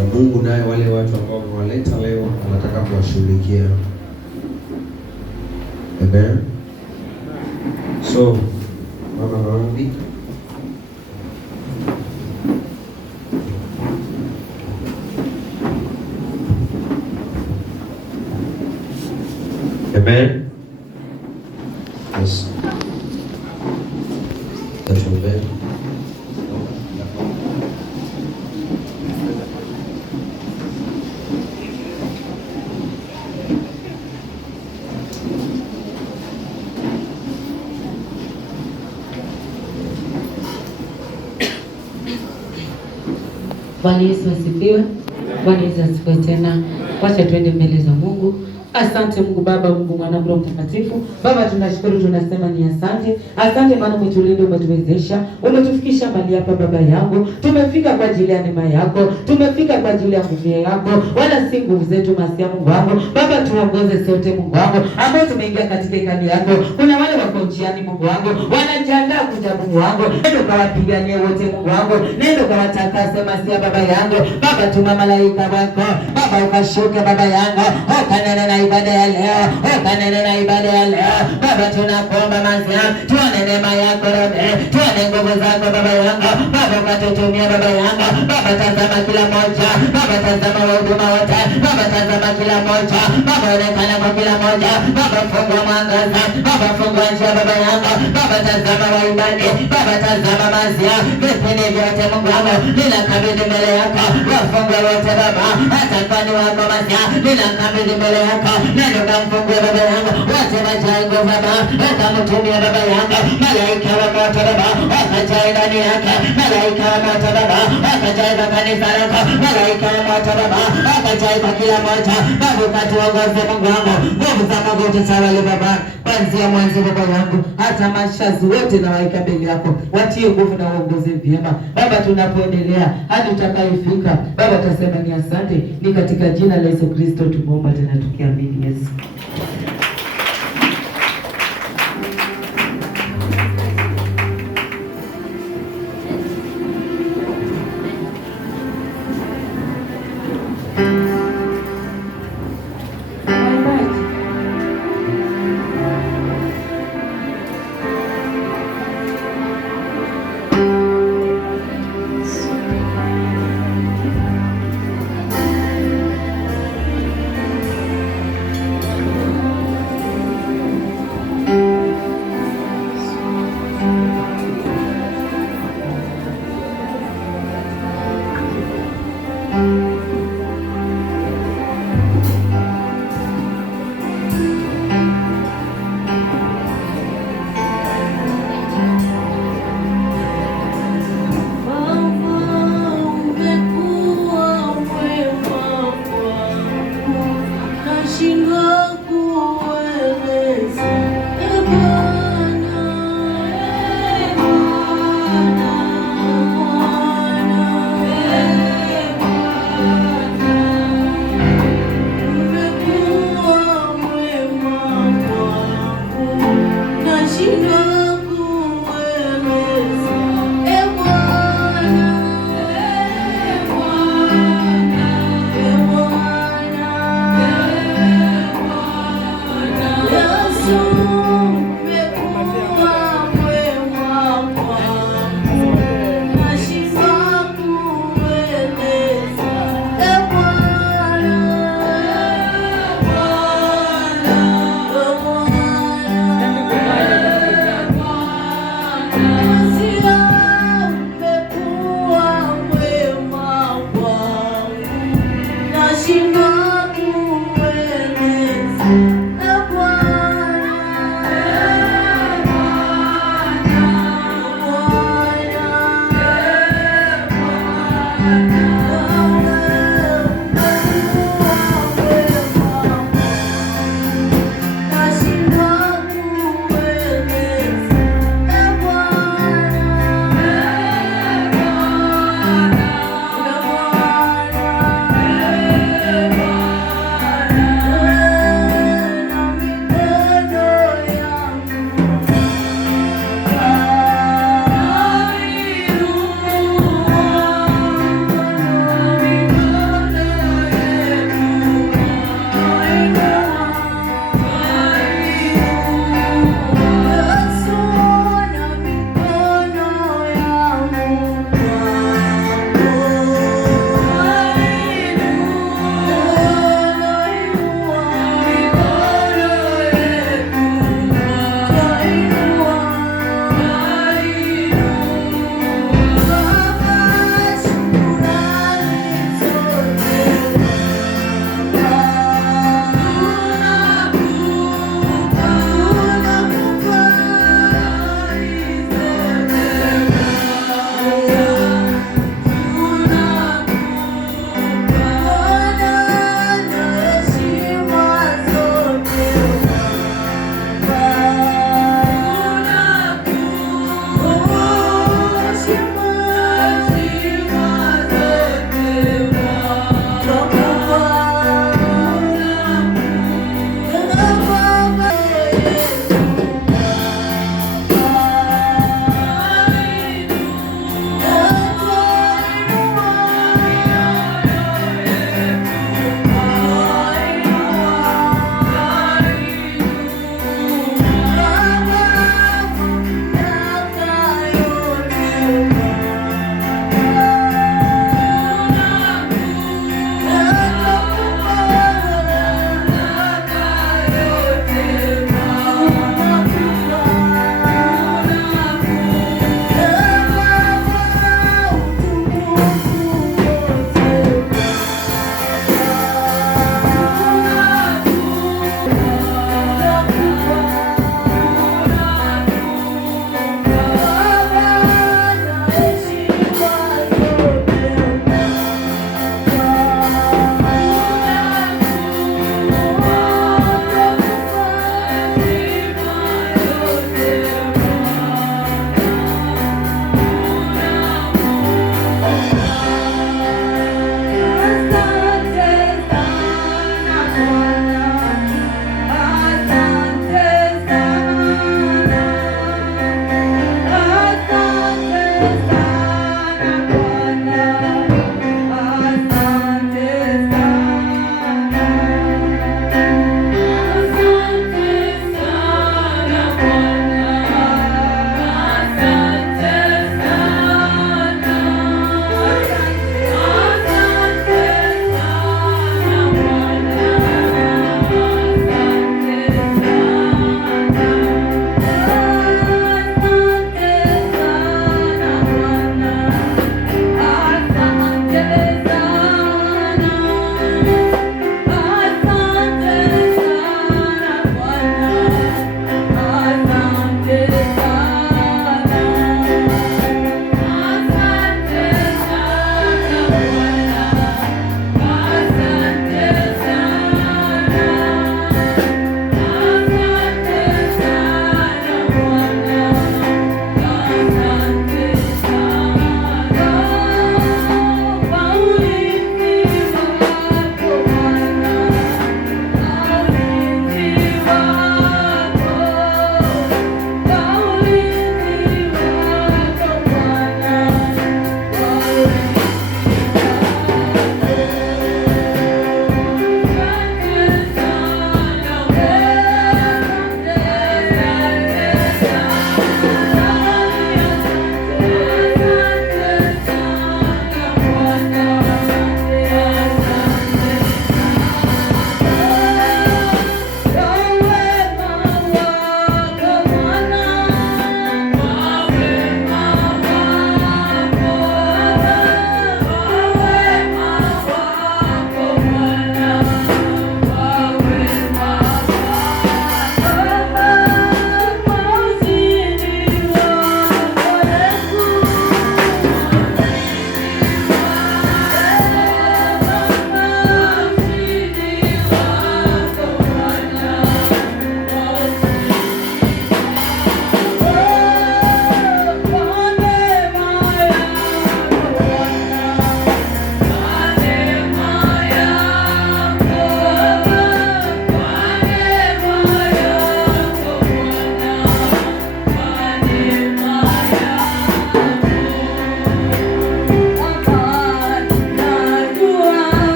na Mungu naye wale watu ambao wamewaleta leo anataka kuwashughulikia. Amen. So mama maombi. Amen. Yes. Tatuombea. Bwana Yesu asifiwe. Bwana Yesu asifiwe tena. Wacha tuende mbele za Mungu. Asante Mungu Baba, Mungu Mwana, Roho Mtakatifu. Baba tunashukuru, tunasema ni asante. Asante maana umetulinda, umetuwezesha, umetufikisha mahali hapa Baba yangu. Tumefika kwa ajili ya neema yako, tumefika kwa ajili ya nguvu yako, wala si nguvu zetu masia Mungu wangu. Baba tuongoze sote Mungu wangu, ambao tumeingia katika ikani yako. Kuna wale wako njiani Mungu wangu, wanajiandaa kuja Mungu wangu. Nenda kawapiganie wote Mungu wangu. Nenda kawatakase masia Baba yangu. Baba tuma malaika wako. Baba ukashuke Baba yangu. Kanena na ibada ya leo, kanena na ibada ya leo. Baba tunakuomba masia, tuone neema yako Robe, tuone nguvu zako Baba yangu. Baba ukatutumia Baba yangu. Baba tazama kila moja, Baba tazama wahuduma wote, Baba tazama kila moja, Baba onekana kwa kila moja. Baba fungua mwangaza, Baba fungua njia Baba yangu. Baba tazama waimbaji, Baba tazama masia, vipindi vyote Mungu wangu ninakabidhi mbele yako. Wafungue wote Baba, hata kwani wako masia ninakabidhi mbele yako. Neno kamfungue Baba yangu, wote wajai nguvu Baba, wakamtumia Baba yangu. Malaika wa moto Baba, wakajai ndani yake. Malaika wa moto Baba, wakajai kwa kanisa lako. Malaika wa moto Baba, wakajai kwa kila moja. Baba ukatuongoze Mungu wangu, nguvu za Mungu tutawale Baba, kuanzia mwanzo Baba yangu hata mashazi wote na waika mbele yako, watie nguvu na uongozi vyema Baba, tunapoendelea hadi utakayofika Baba, tasema ni asante. Ni katika jina la Yesu Kristo tumeomba tena tukiamini. Yesu.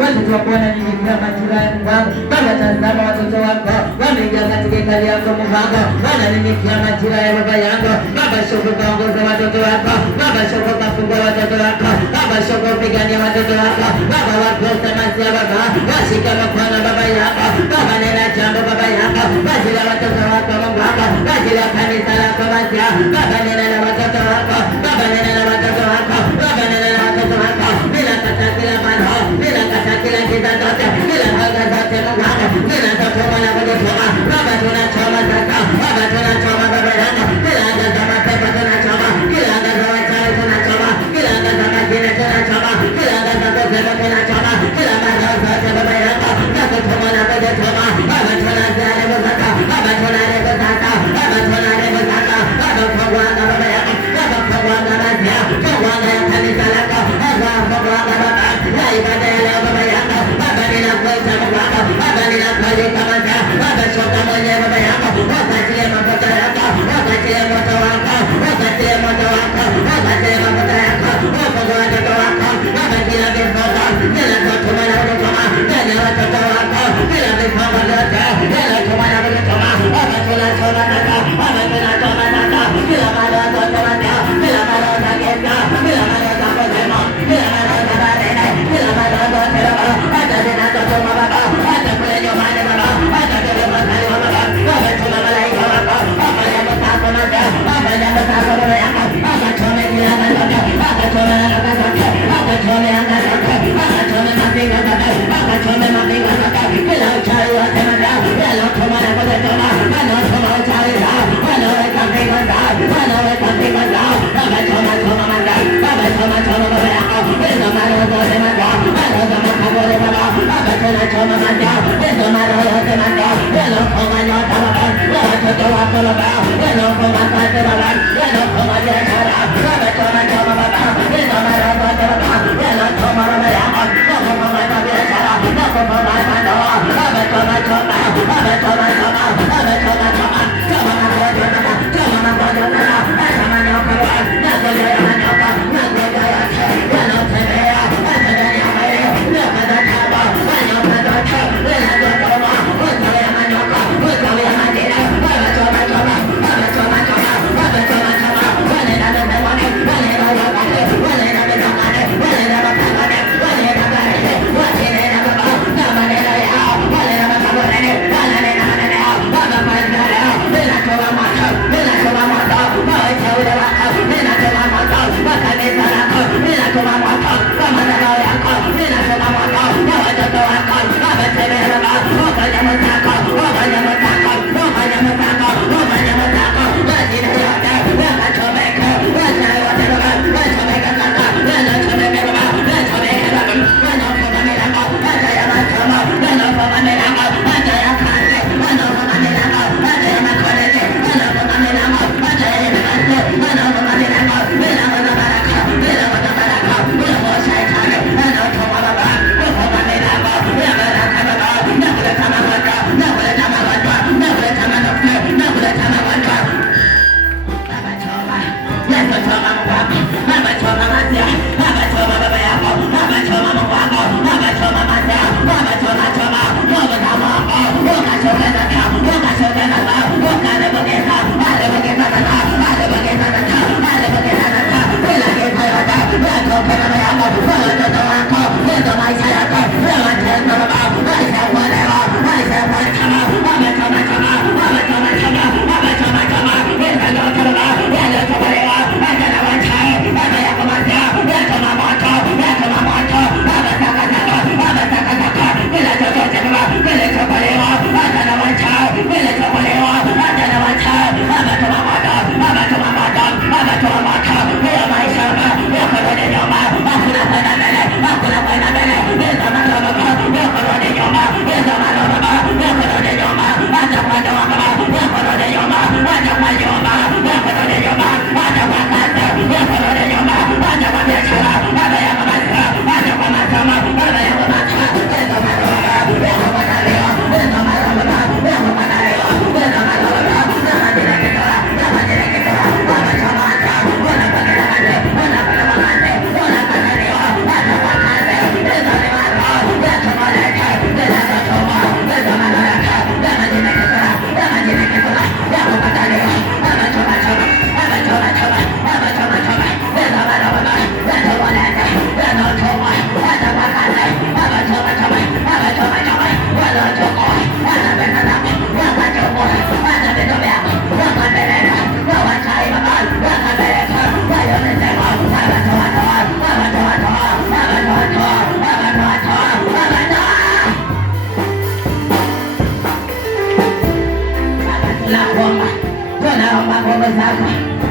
watoto wako wananyenyekea majirani Mungu wangu. Baba tazama watoto wako wameingia katika hekalu yako Mungu wangu, wananyenyekea majirani baba yangu. Baba shoko kaongoza watoto wako, Baba shoko kafungua watoto wako, Baba shoko pigania watoto wako, Baba wakosa masia Baba, washika mkono baba yako, Baba nena jambo baba yako, bajila watoto wako Mungu wako, bajila kanisa lako masia, Baba nena na watoto wako, Baba nena na watoto wako, Baba nena na watoto wako, bila kata kila mano, bila kata kila giza zote, bila hoga zote Mungu wako, bila totoma na kujitoma, Baba tunachoma sasa, Baba tunachoma baba yako, bila anga za mapepo tunachoma, bila anga za wachawi tunachoma, bila anga za majini tunachoma, bila anga za kusema tunachoma, bila maroho zote baba yako, na kutoma na kujitoma, Baba tunaziharibu sasa, Baba tunaharibu sasa, Baba tunaharibu sasa, Baba funguanga baba yako, Baba funguanga masia, funguanga ya kanisa lako, Baba funguanga baba, ya ibada ya leo baba yako, Baba ninakuita Mungu wako, Baba ninakualika masia, Baba shoka mwenye baba yako, wakatie mafuta yako, wakatie moto wako, wakatie moto wako, wakatie mafuta yako, wafungue watoto wako, Baba kila vifungo, kila kutuma na kutuma, ndani ya watoto wako, kila vifungo vyote, kila kutuma na kutuma, Baba tunachoma sasa, Baba tunachoma sasa, kila mara zote wako, kila mara za giza, kila mara za kusema, kila mara za baridi, kila mara zote Baba, hata zinazotuma Baba, hata kule nyumbani Baba, hata kule masali Baba, Baba tuna malaika wako, Baba jambo zako moja, Baba jambo zako baba yako, Baba tume kila zote, Baba tume anga zote, Baba tume anga zote, Baba tume mapinga zote, Baba tume mapinga zote, kila uchawi wote moja, kila utuma na kujituma, wanaotuma uchawi zao, wanaoweka pinga zao, wanaoweka pinga zao, Baba tuma tuma moja, Baba tuma tuma baba yako, hizo maroho zote moja, maroho za makaburi Baba, Baba tunachoma moja, hizo maroho zote moja, wanaofunga nyota Baba, watoto wako Baba, wanaofunga kazi Baba, wanaofunga biashara, Baba tunachoma Baba, hizo maroho zote Baba, wanaotuma baba yako, wanaofunga biashara, wanaofunga ndoa, Baba tunachoma, Baba tunachoma, Baba tunachoma, choma magonjwa Baba, choma magonjwa Baba, hata manyoka Baba, nagonjwa ya manyoka, magonjwa yote, wanaotembea, hata ndani ya mwili, nyoka za taba, manyoka zote, wanazotoma, uchawi ya manyoka, uchawi ya majini, Baba choma choma, Baba choma choma, Baba choma choma, wanaenda mbinguni, wanaenda wakati, wanaenda mbinguni, wanaenda makabani, wanaenda baridi, wanaenda Baba, na maneno yao, wanaenda makaburini, wananena maneno yao, Baba kwanza zako,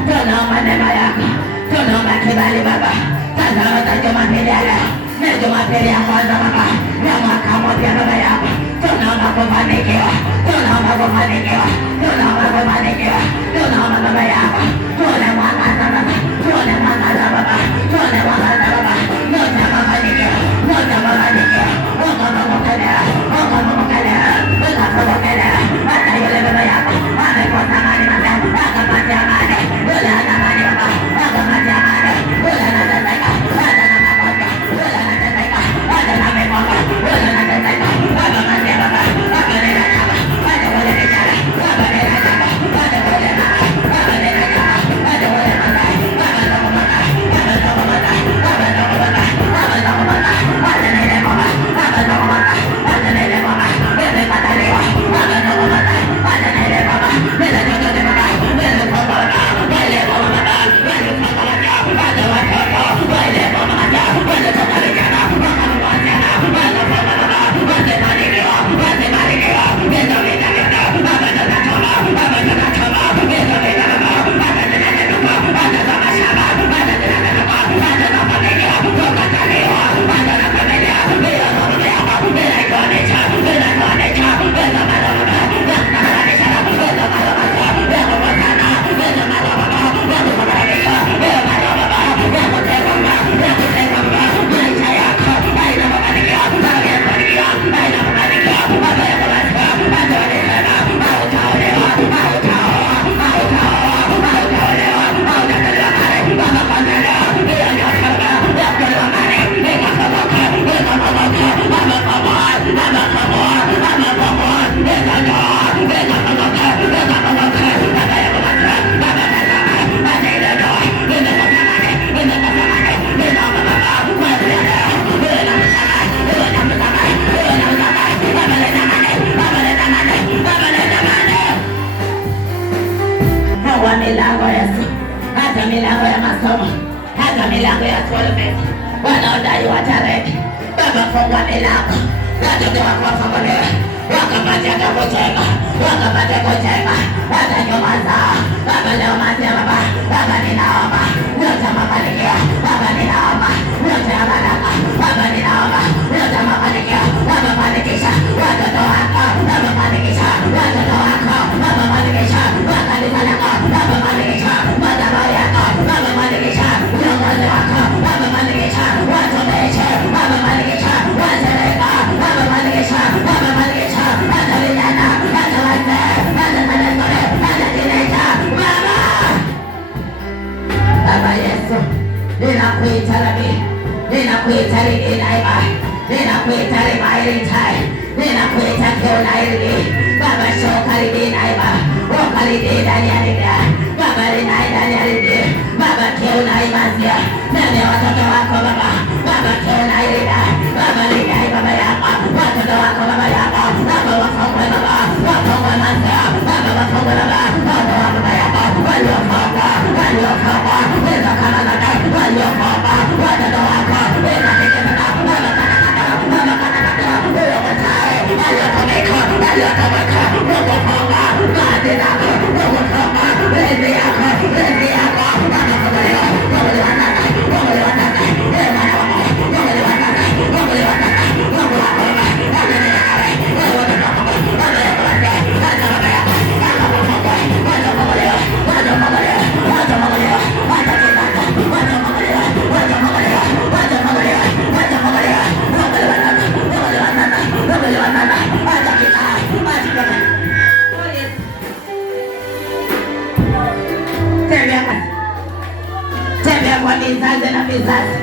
tunaomba neema yako, tunaomba kibali Baba. Tazama za Jumapili ya leo ni Jumapili ya kwanza Baba ya mwaka mpya Baba yako, tunaomba kufanikiwa, tunaomba kufanikiwa, tunaomba kufanikiwa, tunaomba Baba yako, tuone mwangaza Baba, tuone mwangaza Baba, tuone mwangaza Baba, moja mafanikio, moja mafanikio, ukapokelea, ukapokelea, ukapokelea, hata yule Baba yako amekosa amani Baba, akapata amani, yule ana amani Baba, akapata amani, yule anateseka, hata na magonjwa, yule anateseka, hata na migongo, yule anateseka, akapata Baba, akanena Baba, hata wale vijana, akanena Baba, hata wale mama, akanena Baba, hata wale mama, akatoka Baba, akatoka Baba, akatoka Baba, akatoka Baba, akanena Baba, akatoka Baba, akanena Baba, nimekataliwa, akatoka Baba, akanena Baba, nimetoka Baba, nimetoka Baba, wale Baba, wale Baba, hata watoto, wale Baba, wametoka vijana, wakamwachana, wakatoka Baba, wakibarikiwa, wakibarikiwa, vita vita vita, akatoka choma, akatoka choma, vita vita Baba, akatoka Baba, akatoka shamba, akatoka Baba, akatoka familia, wakataliwa, akatoka familia, bila familia, bila kuonesha, bila kuonesha, bila maraba, bila kuonesha, bila maraba, bila kuonesha, bila maraba, bila kuonesha, bila maraba, bila kutegama, bila kutegama, maisha yako haina mafanikio, haina mafanikio, haina mafanikio, haina mafanikio, hautaolewa, hautaolewa, hautaoa, hautaoa, hautaolewa, hautatolewa mali, wakapandelea, bila nyota, bila kutolewa mali, ikapomoka, ikapomoka, amepomoa, amepomoa, amepomoa, ikapomoa, ikapomoka, ikapomoka, amepomoka, ametazama, ataidodoa, imekosa mali, imekosa mali, inaomba Baba, kuendelea, iwe na msamaha, iwe na msamaha, iwe na msamaha, ameleta mali, ameleta mali, ameleta mali. Fungua milango Yesu, hata milango ya masomo, hata milango ya school wanaodai watareke Baba, fungua milango, watoto wako wafunguliwe, wakapate kujenga, wakapate kujenga hata nyumba zao Baba. Leo mazia Baba, Baba ninaomba nyota mafanikio Baba, ninaomba nyota ya baraka Baba, ninaomba nyota mafanikio Baba, fanikisha watoto wako Baba, fanikisha watoto wako Baba, fanikisha kanisa lako Baba, fanikisha madhabahu yako Baba, fanikisha viongozi wako Baba, fanikisha watumishi Baba, fanikisha washirika Baba, fanikisha Baba, fanikisha hata vijana, hata wazee, hata tanesore, hata tineja Baba. Baba Yesu, ninakuita Rabi, ninakuita Lidinaiba, ninakuita Limailitai, ninakuita Keunaili Baba, shoka Lidinaiba, oka Lidinaiba Baba, Lidinaiba Baba, Keunaimazia, nene watoto wako Baba, Baba Keunailida Baba, Lidai Baba yako, watoto wako Baba yako, Baba wafungwe Baba, wafungwe mazia Baba, wafungwe Baba, watoto wako Baba yako, waliofungwa, waliofungwa, weza kama nata, waliofungwa, watoto wako, weza kike Baba, Baba kanakata, Baba kanakata, uyo mtae, aliyotomeka, aliyotomeka, ukofunga, kazi zako, ukofunga, rezi yako, rezi yako, Baba kumuliwa, kumuliwa nana, kumuliwa nana, mwana wako, kumuliwa nana, kumuliwa nana, Mungu wako Baba, Baba ninawe, wewe watoto wako, Baba yako wazee, hata Baba yako, Baba kufungwa, watu kumuliwa, watu kumuliwa, watu kumuliwa, watu kizako, watu kumuliwa, watu kumuliwa, watu kumuliwa, watu kumuliwa, kumuliwa nana, kumuliwa nana, kumuliwa nana, hata kikaa, hata kikaa. Tembea kwa vizazi na vizazi,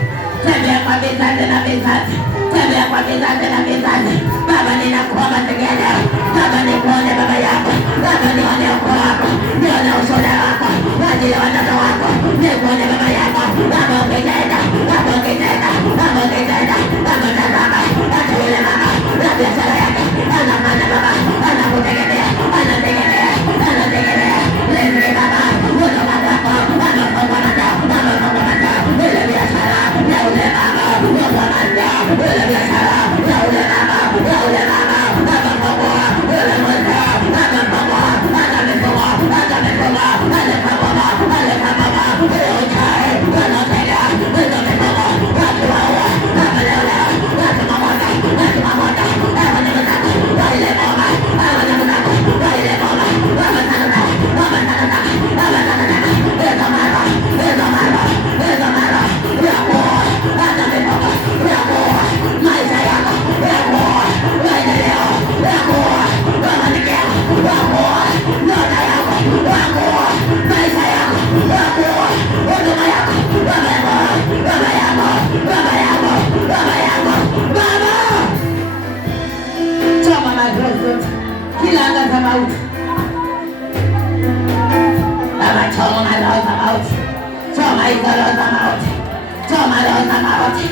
tembea kwa vizazi na vizazi, tembea kwa vizazi na vizazi. Baba, ninakuomba tegele, Baba nikuone Baba yako, Baba nione ukoo wako, nione ushuhuda wako kwa ajili ya watoto wako, nikuone Baba yako, Baba ukitenda, Baba ukitenda, Baba ukitenda, Baba tazama, hata yule mama na biashara yake anafanya Baba, anakutegemea, anategemea, anategemea, lezi Baba, huduma zako, Baba fungua mazao, Baba fungua mazao, ile biashara, na ule mama, fungua mazao, ile biashara, na ule mama, na ule mama, Baba fungua, ile mazao, Baba fungua, hata mifungo, hata mifungo, hata mifungo, hizo roho za mauti, choma roho za mauti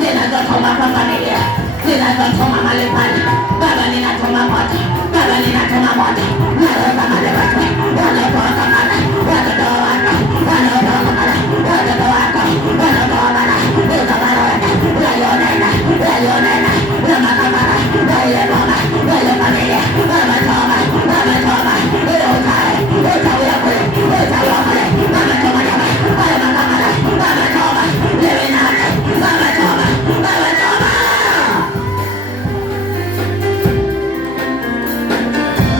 zinazotuma kwa familia, zinazotuma mahali pale. Baba ninatuma moto, Baba ninatuma moto na roho za malewatu wanaotoka mara watoto wako, wanaotoka mara watoto wako, wanaotoka mara wayonena na makamara waile mama waile familia wamechoma utawia kule wamechoma nyama wale makamara wamechoma lewe nane wamechoma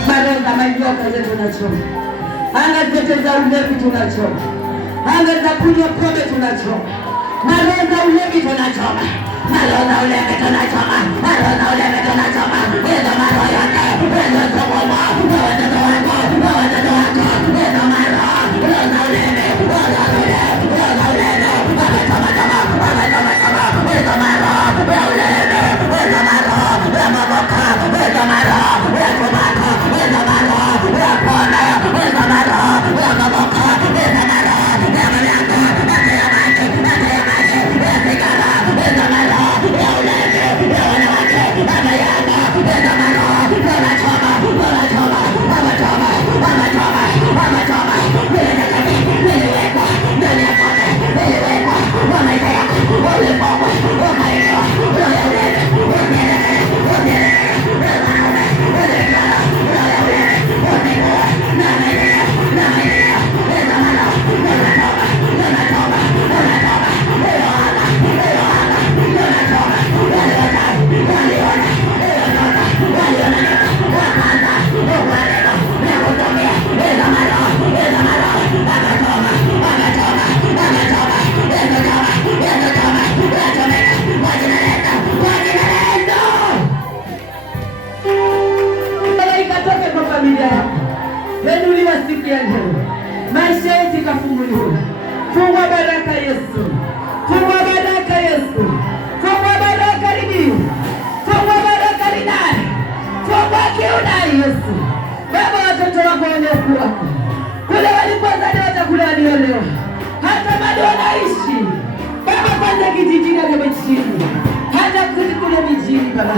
Maroza majoka zetu tunachoma, anga zote za ulevi tunachoma, anga za kunywa pombe tunachoma, maroza ulevi tunachoma, maroza ulevi tunachoma, maroza ulevi tunachoma, hizo maro yote, hizo sobomo, watoto wako, watoto wako, hizo maro, roza ulevi, roza ulevi, roza ulevi, wamechoma, hizo maro, ya ulevi, hizo maro, ya maboka, hizo maro, ya kubako, hizo maro, ya pone, hizo maro, ya maboka, hizo maro, ya malianga, ya maji, ya sigara, hizo maro, ya ulevi, ya wanawake, ya mayanga, hizo maro, wanachoma, niliwekwa, ndani ya pone, niliwekwa, wamaita yako, ulipomwe, ukaelewa, roho ya ulevi, maisha yetu ikafunguliwa. Fungua baraka Yesu, fungua baraka Yesu, fungua baraka lidini, fungua baraka lidani, fungua kiunani Yesu. Baba, watoto wako wanyoku wako kule walipozaliwa hata kule waliolewa hata bado wanaishi Baba, kwanza kijijini hata mchini hata kule mijini Baba.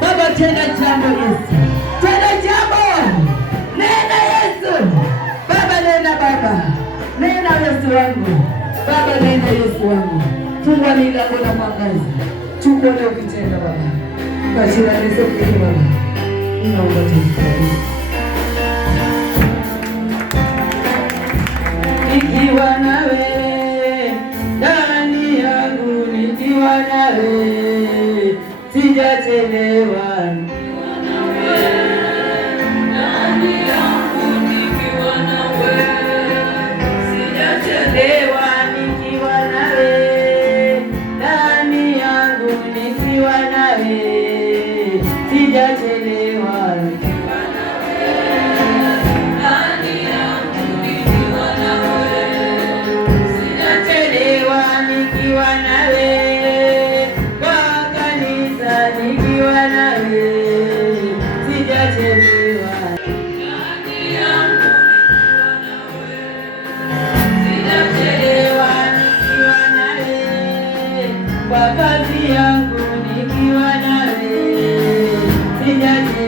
Baba, tenda jambo Yesu, tenda jambo, nenda Yesu. Baba, nenda Baba, nenda Yesu wangu Baba, nenda Yesu wangu, fungua milango na mwangaza, tukuone ukitenda Baba, kwa jina la Yesu Kristo Baba, ninaomba tena. Nikiwa nawe ndani yangu, nikiwa nawe sijachelewa. Kwa kazi yangu nikiwa nawe sijachelewa.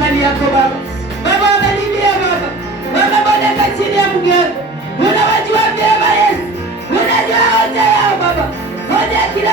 hali yako Baba. Baba wamelilia Baba. Baba boneka chini ya mgeni. Unawajua vyema Yesu. Unajua hoja yao Baba. Hoja kila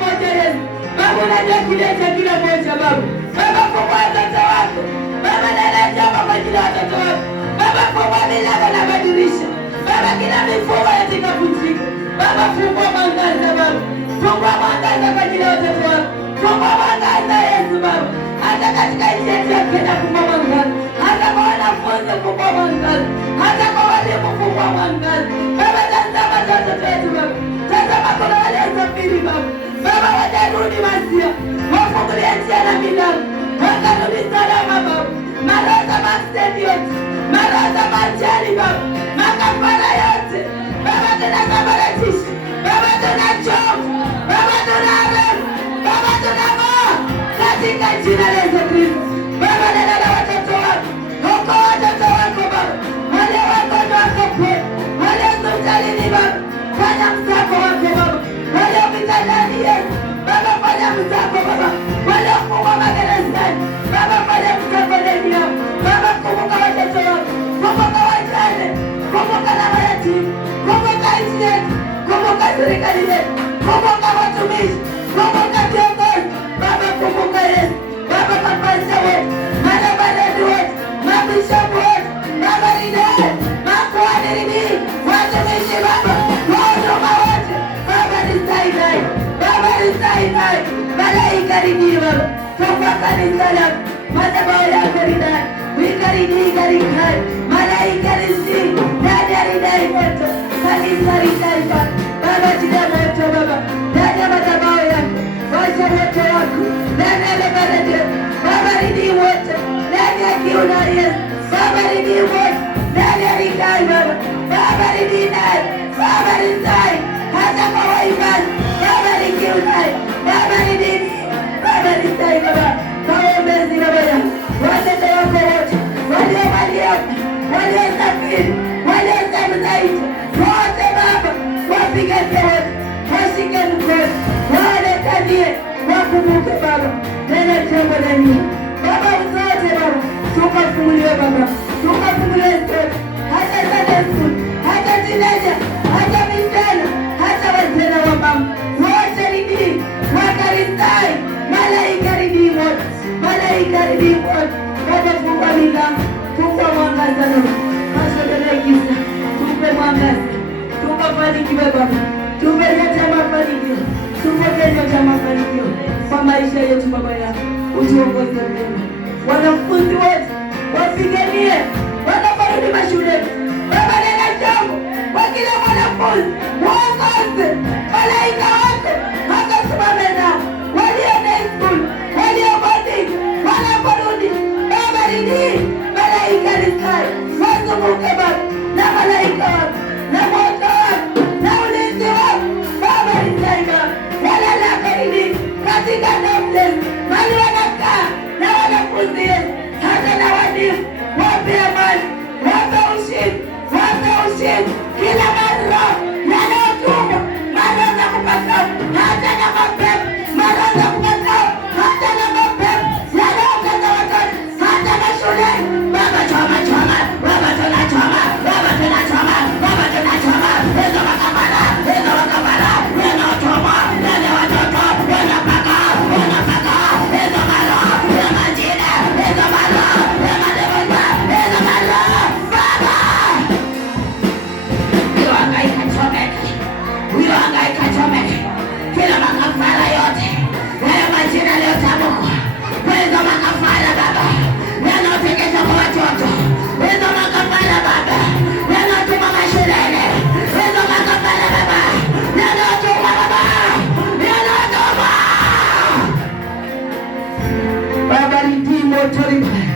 moja Yesu. Baba unajua kile cha kila moja Baba. Baba fungua watoto wako. Baba nena jambo kwa ajili ya watoto wako. Baba fungua milango na madirisha. Baba kila mifumo yatakavunjika. Baba fungua mwangaza Baba. Fungua mwangaza kwa ajili ya watoto wako. Fungua mwangaza Yesu Baba. Hata katika nchi yetu ya Kenya fungua mwangaza. Hata kwa wanafunzi fungua mwangaza. Hata kwa walimu fungua mwangaza. Baba tazama watoto wetu Baba. Tazama kuna waliosafiri Baba. Baba wajarudi Masia. Wafungulie njia na milango. Wakarudi salama Baba. Maroho za maksedi yote. Maroho za majali Baba. Makafara yote. Baba tunasambaratisha. Baba tunachoka. Baba tunarema. Baba tunang'oa. Katika jina la Yesu Kristo. Baba nena na watoto wako. Okoa watoto wako Baba. Wale wagonjwa wako pia. Wale hospitalini Baba. Fanya msako wako Baba. Wale vitandani Yesu. Baba fanya msako Baba. Wale wafungwa magerezani. Baba fanya msako ndani yao. Baba kumbuka watoto wako. Kumbuka wajane. Kumbuka na mayatima. Kumbuka nchi yetu. Kumbuka serikali yetu. Kumbuka watumishi. Kumbuka viongozi. Baba kumbuka Yesu. Baba mapasta wetu. Manabarani wetu. Mabishopu wetu. Baba lidai. Makuhani lidai. Watumishi Baba. Wahuduma wote. Baba nisaidai. Baba nisaidai. Malaika lidai Baba. Fungua kanisa lako. Madhabahu yako lidai. Wikaridai garikai. Malaika lidai. Ndani ya lidai moto. Kanisa lidai Baba. Baba tia moto Baba. Ndani ya madhabahu yako. Washa moto wako. Ndani ya lebaradi. Baba lidai moto. Ndani ya kiuna Yesu. Baba lidai moto. Ndani ya lidai Baba. Baba lidai. Baba lidai. Hata kwa waimani. Baba likiunai. Baba lidai. Baba lidai Baba. Kaombezi Baba yangu. Watoto wako wote. Waliosafiri. Waliosamzaiti. Wote Baba. Wapigane wote. Washike mkono. Waonekanie. Wakumbuke Baba. Nena jambo ndani. Baba uzote Baba. Tukafungulie Baba. Tukafungulie sote. Hata Sunday school. Hata teenager. Hata vijana. Hata wazee wa mama. Wote lidii. Wakarisai. Malaika lidii wote. Malaika lidii wote. Baba fungua milango. Fungua mwangaza leo. Mashodele giza. Tupe mwangaza. Tukafanikiwe Baba. Tupe nyota mafanikio. Tupe nyota mafanikio. Kwa maisha yetu Baba yako. Utuongoze mema. Wanafunzi wote wapiganie wanaporudi mashuleni. Baba nena jambo kwa kila mwanafunzi. Waongoze malaika wako wakasimame nao. Walio day school, walio boarding, wanaporudi. Baba lidii malaika lisai. Wazunguke Baba na malaika wako na moto wako na ulinzi wako. Baba lisai Baba. Walalaka lidii katika domles mali wanakaa na wanafunzi Yesu. Hata na wadimu wape amani. Wape ushindi. Wape ushindi. Kila maroho yanayotumwa. Maroho za kupakao. Hata na mapepo. Maroho za kupakao. Hata na mapepo. Yanayokaza watoto. Hata na shuleni. Baba choma choma. Baba tunachoma. Baba tunachoma. Baba tunachoma. Hizo makabala. Hizo makabala. Wanaochoma. Ndani ya watoto. Wanapaka. Wanapaka. Hizo maroho. Ya majina. Hizo maroho. Ya mademoza. Hizo maroho. Baba. moto libaye.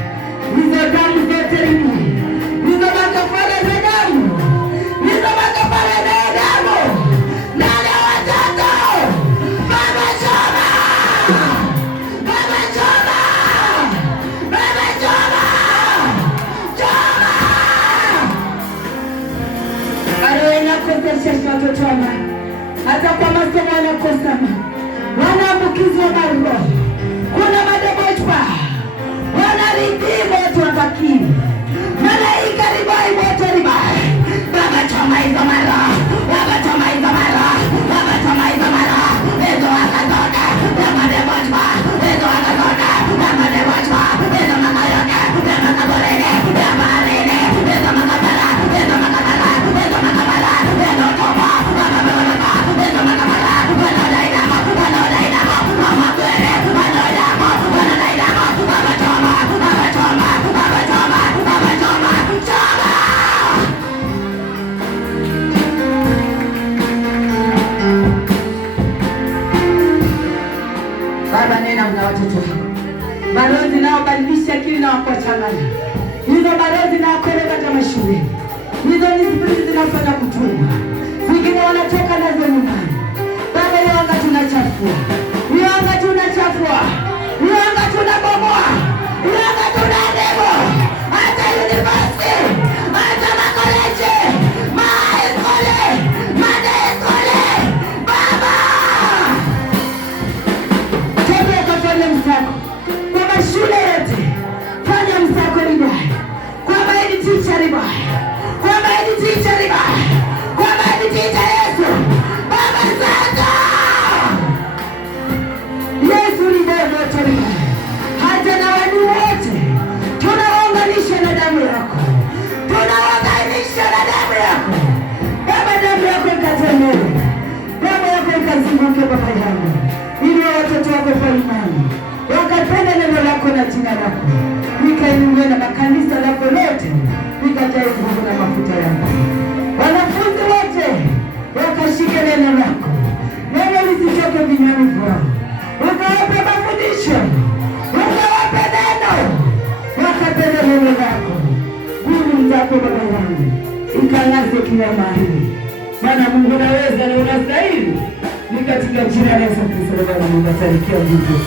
Hizo damu zote libaye. Hizo makafara za damu. Hizo makafara za damu. Ndani ya watoto. Baba choma. Baba choma. Baba choma. Choma. Alo inakosesha watoto wa mama. Hata kwa masomo wanakosama. Wanaambukizwa maroho. Kuna madebojwa. Wanarithi moto wabakini. Malaika ribai moto ribai. Baba choma hizo maroho. Baba choma hizo maroho. Baba choma hizo maroho. Hizo wakatoka. Ya madebojwa. Hizo wakatoka. Ya madebojwa. Hizo makayoke. Ya makaborene. Ya maharene. Hizo makabara. Hizo makabara. Hizo makabara. Hizo toba. Makabara. Hizo makabara. Wanaodaidamo. Wanaodaidamo. Mama kwere. Wanaodaidamo. Wanaodaidamo. Baba choma. Baba choma. Baba choma. Baba choma. Choma. Baba nena na watoto wako. Balozi nao badilisha akili na wakuachanganya. Hizo balozi na kupeleka hata mashule. Hizo ni spiriti zinafanya kutumwa. Zingine wanatoka nazo nyumbani. Baba yanga tunachafua. Yanga tunachafua. Yanga tunabomoa. Yanga tunademo. Hata university. Hata makoleje. Maekole. Madekole. Baba. Tembea kafanya msako. Kwa mashule yote. Fanya msako libaya. Kwa maedi teacher libaya. Kwa maedi teacher libaya. Kwa maedi teacher Yesu. Baba sasa. Yesu libaya moto libaya. Hata na wadu wote. Tunawaunganisha na damu yako. Tunawaunganisha na damu yako. Baba damu yako ikatemele. Damu yako ikazunguke baba yangu. Ili watoto wako kwa imani. Wakapenda neno lako na jina lako. Nikainuwe na makanisa lako lote. Nikajae nguvu na mafuta yako. Wanafunzi wote. Wakashike neno lako. Neno lisitoke vinywani vyao. Wakawape mafundisho. Wakawape neno. Wakapenda neno lako. Nguvu zako baba yangu. Ikalaze kila mahali. Maana Mungu naweza na unastahili. Ni katika jina la Yesu Kristo Bwana Mungu atarikia vizuri.